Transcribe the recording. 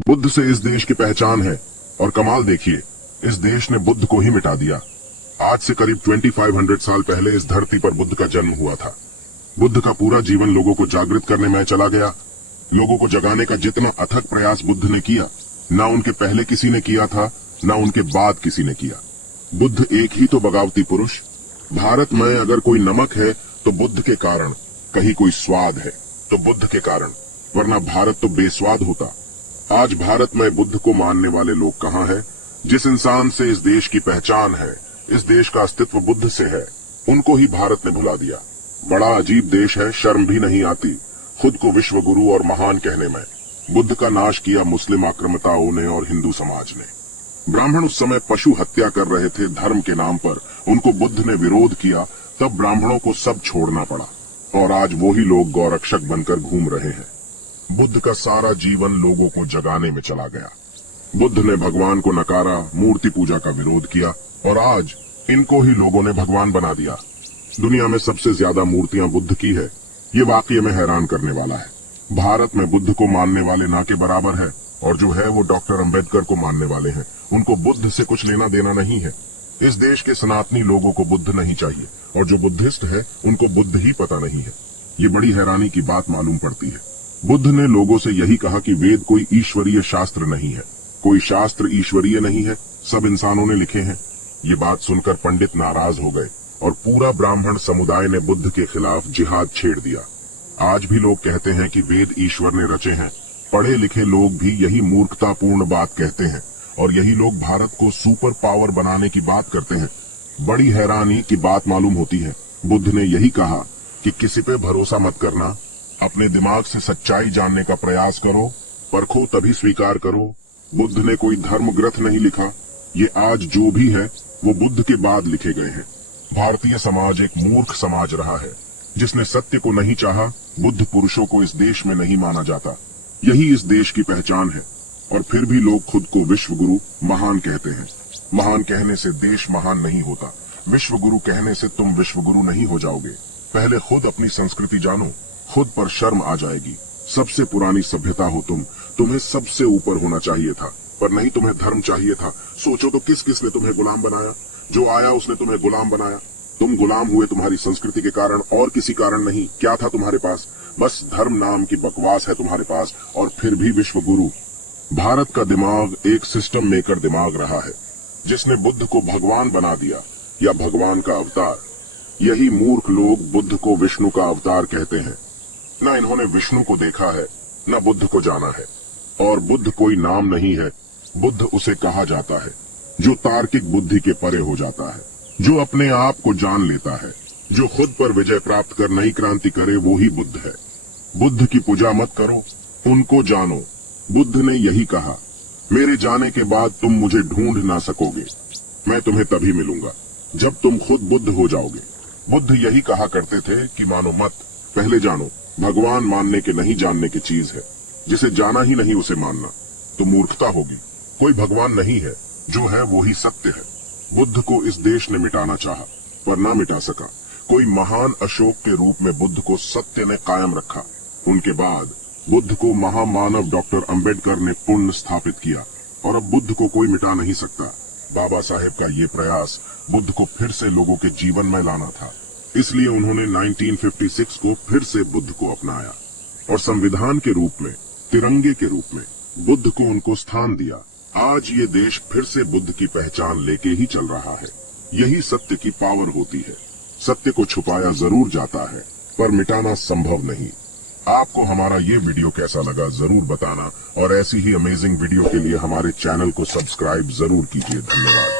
बुद्ध से इस देश की पहचान है। और कमाल देखिए, इस देश ने बुद्ध को ही मिटा दिया। आज से करीब 2500 साल पहले इस धरती पर बुद्ध का जन्म हुआ था। बुद्ध का पूरा जीवन लोगों को जागृत करने में चला गया। लोगों को जगाने का जितना अथक प्रयास बुद्ध ने किया, ना उनके पहले किसी ने किया था, ना उनके बाद किसी ने किया। बुद्ध एक ही तो बगावती पुरुष। भारत में अगर कोई नमक है तो बुद्ध के कारण, कहीं कोई स्वाद है तो बुद्ध के कारण, वरना भारत तो बेस्वाद होता। आज भारत में बुद्ध को मानने वाले लोग कहाँ हैं? जिस इंसान से इस देश की पहचान है, इस देश का अस्तित्व बुद्ध से है, उनको ही भारत ने भुला दिया। बड़ा अजीब देश है, शर्म भी नहीं आती खुद को विश्व गुरु और महान कहने में। बुद्ध का नाश किया मुस्लिम आक्रामताओं ने और हिंदू समाज ने। ब्राह्मण उस समय पशु हत्या कर रहे थे धर्म के नाम पर, उनको बुद्ध ने विरोध किया, तब ब्राह्मणों को सब छोड़ना पड़ा और आज वही लोग गौरक्षक बनकर घूम रहे हैं। बुद्ध का सारा जीवन लोगों को जगाने में चला गया। बुद्ध ने भगवान को नकारा, मूर्ति पूजा का विरोध किया और आज इनको ही लोगों ने भगवान बना दिया। दुनिया में सबसे ज्यादा मूर्तियां बुद्ध की है, ये वाकई में हैरान करने वाला है। भारत में बुद्ध को मानने वाले ना के बराबर है, और जो है वो डॉक्टर अंबेडकर को मानने वाले हैं। उनको बुद्ध से कुछ लेना देना नहीं है। इस देश के सनातनी लोगों को बुद्ध नहीं चाहिए, और जो बुद्धिस्ट है उनको बुद्ध ही पता नहीं है। ये बड़ी हैरानी की बात मालूम पड़ती है। बुद्ध ने लोगों से यही कहा कि वेद कोई ईश्वरीय शास्त्र नहीं है, कोई शास्त्र ईश्वरीय नहीं है, सब इंसानों ने लिखे हैं। ये बात सुनकर पंडित नाराज हो गए और पूरा ब्राह्मण समुदाय ने बुद्ध के खिलाफ जिहाद छेड़ दिया। आज भी लोग कहते हैं कि वेद ईश्वर ने रचे हैं। पढ़े लिखे लोग भी यही मूर्खतापूर्ण बात कहते हैं, और यही लोग भारत को सुपर पावर बनाने की बात करते हैं। बड़ी हैरानी की बात मालूम होती है। बुद्ध ने यही कहा कि किसी पे भरोसा मत करना, अपने दिमाग से सच्चाई जानने का प्रयास करो, परखो तभी स्वीकार करो। बुद्ध ने कोई धर्म ग्रंथ नहीं लिखा। ये आज जो भी है वो बुद्ध के बाद लिखे गए हैं। भारतीय समाज एक मूर्ख समाज रहा है, जिसने सत्य को नहीं चाहा। बुद्ध पुरुषों को इस देश में नहीं माना जाता, यही इस देश की पहचान है। और फिर भी लोग खुद को विश्व गुरु महान कहते हैं। महान कहने से देश महान नहीं होता, विश्व गुरु कहने से तुम विश्व गुरु नहीं हो जाओगे। पहले खुद अपनी संस्कृति जानो, खुद पर शर्म आ जाएगी। सबसे पुरानी सभ्यता हो तुम, तुम्हें सबसे ऊपर होना चाहिए था, पर नहीं, तुम्हें धर्म चाहिए था। सोचो तो किस किस ने तुम्हें गुलाम बनाया? जो आया उसने तुम्हें गुलाम बनाया। तुम गुलाम हुए तुम्हारी संस्कृति के कारण, और किसी कारण नहीं। क्या था तुम्हारे पास? बस धर्म नाम की बकवास है तुम्हारे पास, और फिर भी विश्व गुरु। भारत का दिमाग एक सिस्टम मेकर दिमाग रहा है, जिसने बुद्ध को भगवान बना दिया, या भगवान का अवतार। यही मूर्ख लोग बुद्ध को विष्णु का अवतार कहते हैं। न इन्होंने विष्णु को देखा है, न बुद्ध को जाना है। और बुद्ध कोई नाम नहीं है, बुद्ध उसे कहा जाता है जो तार्किक बुद्धि के परे हो जाता है, जो अपने आप को जान लेता है, जो खुद पर विजय प्राप्त कर नई क्रांति करे, वो ही बुद्ध है। बुद्ध की पूजा मत करो, उनको जानो। बुद्ध ने यही कहा, मेरे जाने के बाद तुम मुझे ढूंढ ना सकोगे, मैं तुम्हें तभी मिलूंगा जब तुम खुद बुद्ध हो जाओगे। बुद्ध यही कहा करते थे कि मानो मत, पहले जानो। भगवान मानने के नहीं जानने की चीज है, जिसे जाना ही नहीं उसे मानना तो मूर्खता होगी। कोई भगवान नहीं है, जो है वो ही सत्य है। बुद्ध को इस देश ने मिटाना चाहा, पर ना मिटा सका। कोई महान अशोक के रूप में बुद्ध को सत्य ने कायम रखा। उनके बाद बुद्ध को महामानव डॉक्टर अंबेडकर ने पुण्य स्थापित किया, और अब बुद्ध को कोई मिटा नहीं सकता। बाबा साहेब का ये प्रयास बुद्ध को फिर से लोगों के जीवन में लाना था, इसलिए उन्होंने 1956 को फिर से बुद्ध को अपनाया और संविधान के रूप में, तिरंगे के रूप में बुद्ध को उनको स्थान दिया। आज ये देश फिर से बुद्ध की पहचान लेके ही चल रहा है। यही सत्य की पावर होती है। सत्य को छुपाया जरूर जाता है, पर मिटाना संभव नहीं। आपको हमारा ये वीडियो कैसा लगा जरूर बताना, और ऐसी ही अमेजिंग वीडियो के लिए हमारे चैनल को सब्सक्राइब जरूर कीजिए। धन्यवाद।